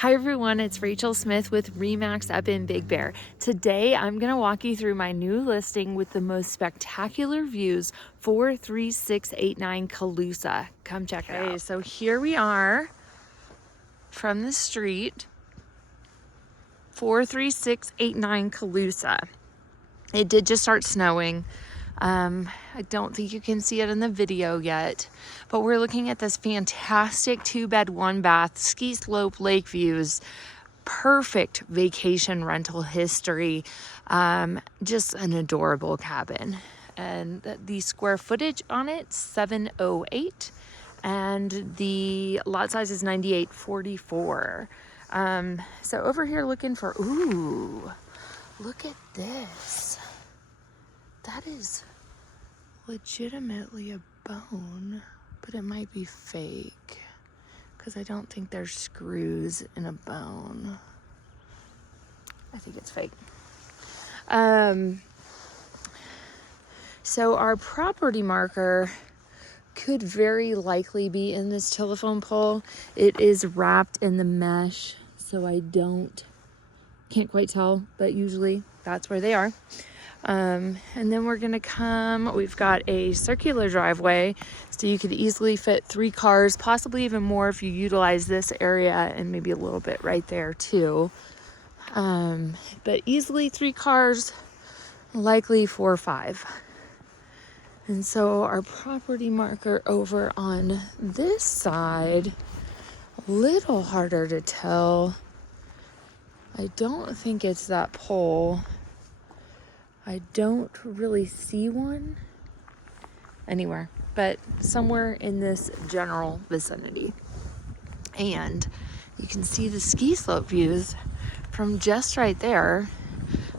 Hi everyone, it's Rachel Smith with RE/MAX up in Big Bear. Today I'm going to walk you through my new listing with the most spectacular views, 43689 Calusa. Come check it out. Okay, so here we are from the street, 43689 Calusa. It did just start snowing. I don't think you can see it in the video yet, but we're looking at this fantastic 2-bed, 1-bath, SkiSlope lake views, perfect vacation rental history, just an adorable cabin. And the square footage on it, 708, and the lot size is 9844. So over here looking for, ooh, look at this. That is legitimately a bone, but it might be fake because I don't think there's screws in a bone. I think it's fake. So our property marker could very likely be in this telephone pole. It is wrapped in the mesh, so I can't quite tell, but usually that's where they are. And then we're gonna we've got a circular driveway, so you could easily fit 3 cars, possibly even more if you utilize this area, and maybe a little bit right there too. But easily 3 cars, likely 4 or 5. And so our property marker over on this side, a little harder to tell. I don't think it's that pole. I don't really see one anywhere, but somewhere in this general vicinity. And you can see the ski slope views from just right there,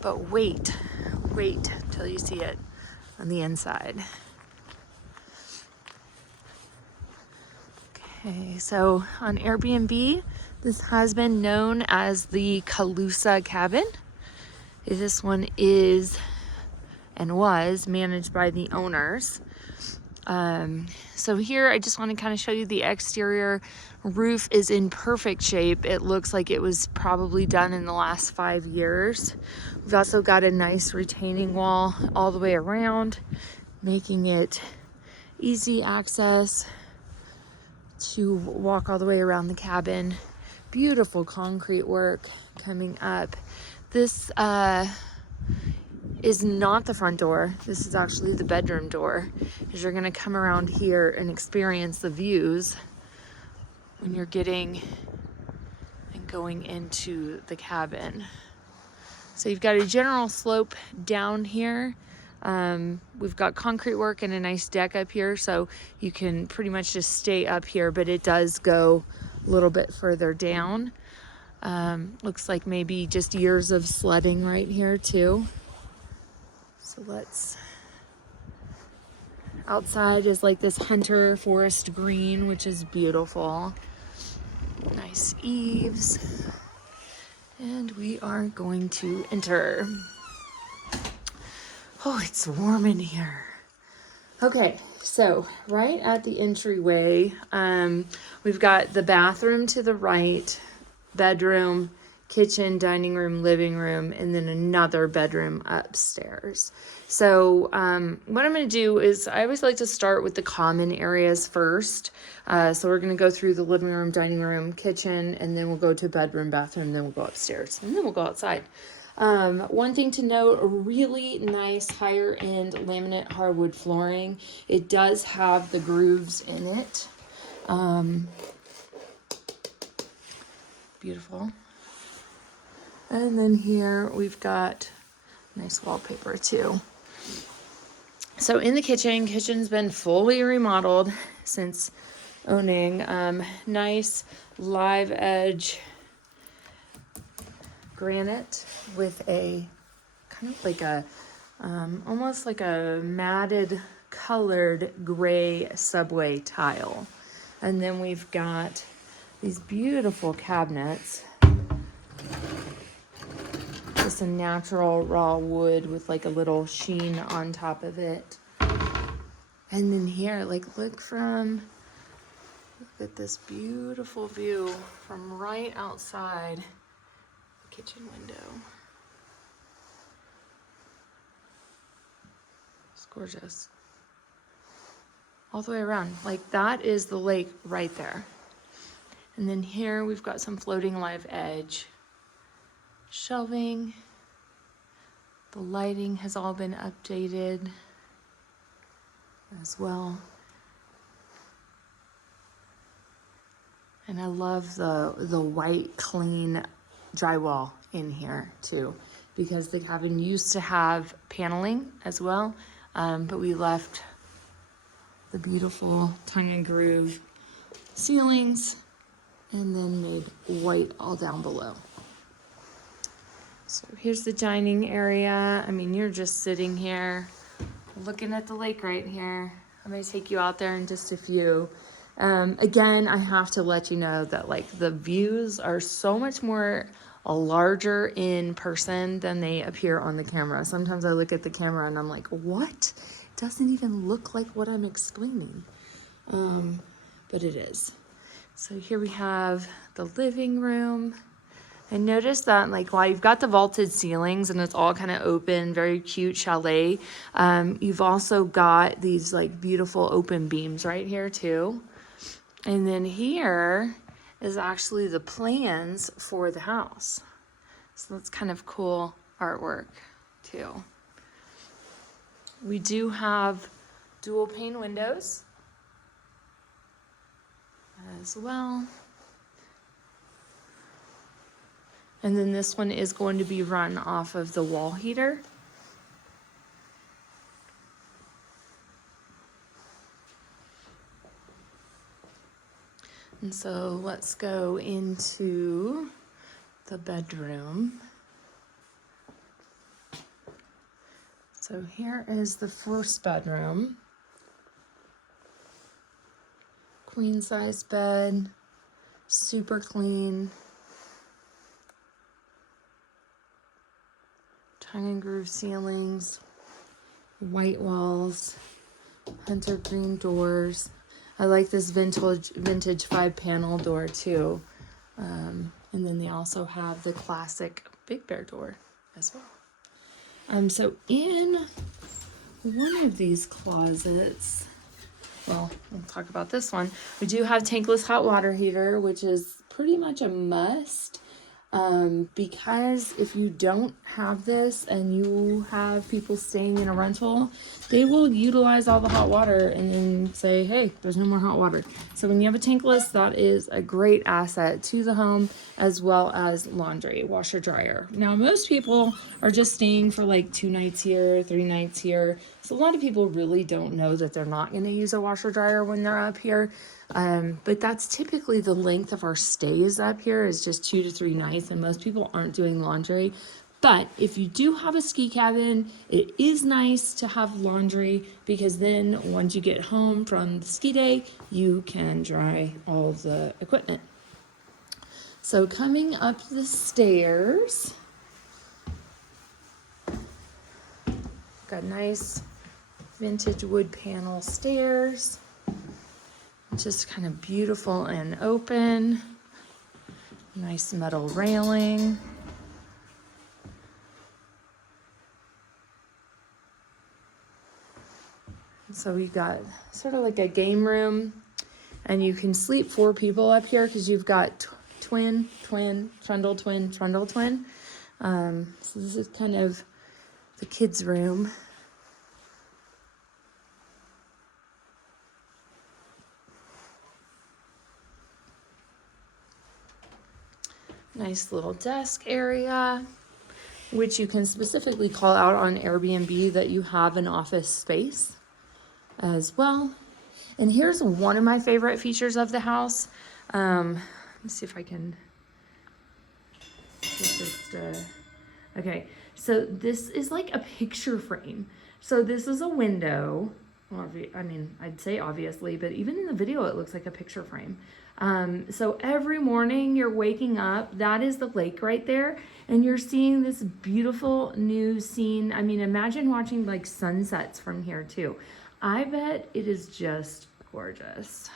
but wait till you see it on the inside. Okay, so on Airbnb, this has been known as the Calusa cabin. This one is and was managed by the owners. So here I just want to kind of show you the exterior. Roof is in perfect shape. It looks like it was probably done in the last 5 years. We've also got a nice retaining wall all the way around, making it easy access to walk all the way around the cabin. Beautiful concrete work coming up. This is not the front door. This is actually the bedroom door, because you're gonna come around here and experience the views when you're getting and going into the cabin. So you've got a general slope down here. We've got concrete work and a nice deck up here, so you can pretty much just stay up here, but it does go a little bit further down. Looks like maybe just years of sledding right here too. So outside is like this hunter forest green, which is beautiful. Nice eaves. And we are going to enter. Oh, it's warm in here. Okay, so right at the entryway, we've got the bathroom to the right, bedroom, kitchen, dining room, living room, and then another bedroom upstairs. So what I'm going to do is I always like to start with the common areas first. So we're going to go through the living room, dining room, kitchen, and then we'll go to bedroom, bathroom, then we'll go upstairs, and then we'll go outside. One thing to note, a really nice higher end laminate hardwood flooring. It does have the grooves in it. Beautiful. And then here we've got nice wallpaper too. So in the kitchen's been fully remodeled since owning. Nice live edge granite with a kind of like a almost like a matted colored gray subway tile. And then we've got these beautiful cabinets. Just a natural raw wood with like a little sheen on top of it. And then here, like look from Look at this beautiful view from right outside the kitchen window. It's gorgeous. All the way around. Like that is the lake right there. And then here we've got some floating live edge shelving. The lighting has all been updated as well. And I love the white, clean drywall in here too, because the cabin used to have paneling as well, but we left the beautiful tongue and groove ceilings and then made white all down below. So here's the dining area. I mean, you're just sitting here looking at the lake right here. I'm gonna take you out there in just a few. Again, I have to let you know that like the views are so much more larger in person than they appear on the camera. Sometimes I look at the camera and I'm like, what? It doesn't even look like what I'm explaining. But it is. So here we have the living room. I noticed that like while you've got the vaulted ceilings and it's all kind of open, very cute chalet, you've also got these like beautiful open beams right here too. And then here is actually the plans for the house. So that's kind of cool artwork too. We do have dual pane windows as well. And then this one is going to be run off of the wall heater. And so let's go into the bedroom. So here is the first bedroom. Queen size bed, super clean. Tongue and groove ceilings, white walls, hunter green doors. I like this vintage 5-panel door too. And then they also have the classic Big Bear door as well. So in one of these closets, well, we'll talk about this one. We do have tankless hot water heater, which is pretty much a must. Because if you don't have this and you have people staying in a rental, they will utilize all the hot water and then say, hey, there's no more hot water. So when you have a tankless, that is a great asset to the home, as well as laundry, washer, dryer. Now, most people are just staying for like 2 nights here, 3 nights here. So a lot of people really don't know that they're not going to use a washer dryer when they're up here. But that's typically the length of our stays up here, is just 2 to 3 nights, and most people aren't doing laundry. But if you do have a ski cabin, it is nice to have laundry, because then once you get home from the ski day, you can dry all the equipment. So coming up the stairs, got nice vintage wood panel stairs. Just kind of beautiful and open. Nice metal railing. So we got sort of like a game room, and you can sleep 4 people up here because you've got twin, trundle, twin. So this is kind of the kids' room. Nice little desk area, which you can specifically call out on Airbnb that you have an office space as well. And here's one of my favorite features of the house. Let's see if I can just, okay. So this is like a picture frame. So this is a window. Well, I mean, I'd say obviously, but even in the video, it looks like a picture frame. So every morning you're waking up, that is the lake right there, and you're seeing this beautiful new scene. I mean, imagine watching like sunsets from here too. I bet it is just gorgeous.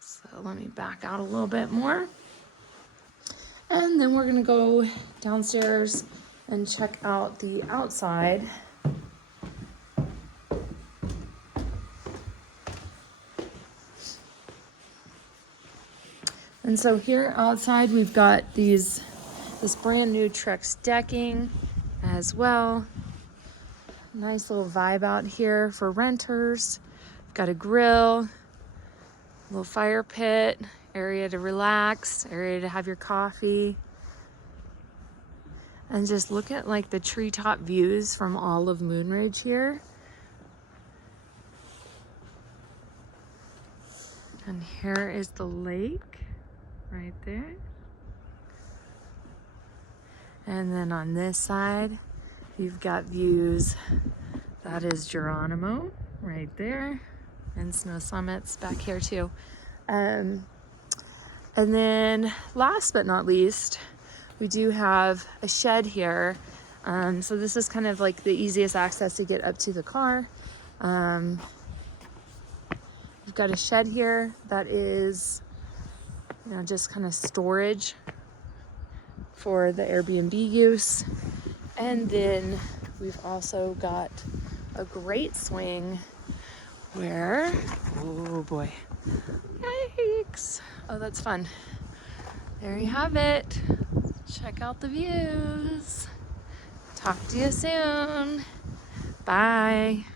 So So let me back out a little bit more. And then we're gonna go downstairs and check out the outside. And so here outside, we've got this brand new Trex decking as well. Nice little vibe out here for renters. We've got a grill, little fire pit, area to relax, area to have your coffee. And just look at like the treetop views from all of Moonridge here. And here is the lake right there. And then on this side, you've got views. That is Geronimo right there, and Snow Summits back here too. And then last but not least, we do have a shed here. So this is kind of like the easiest access to get up to the car. We've got a shed here that is, you know, just kind of storage for the Airbnb use. And then we've also got a great swing where, oh boy, yikes. Oh, that's fun. There you have it. Check out the views. Talk to you soon. Bye.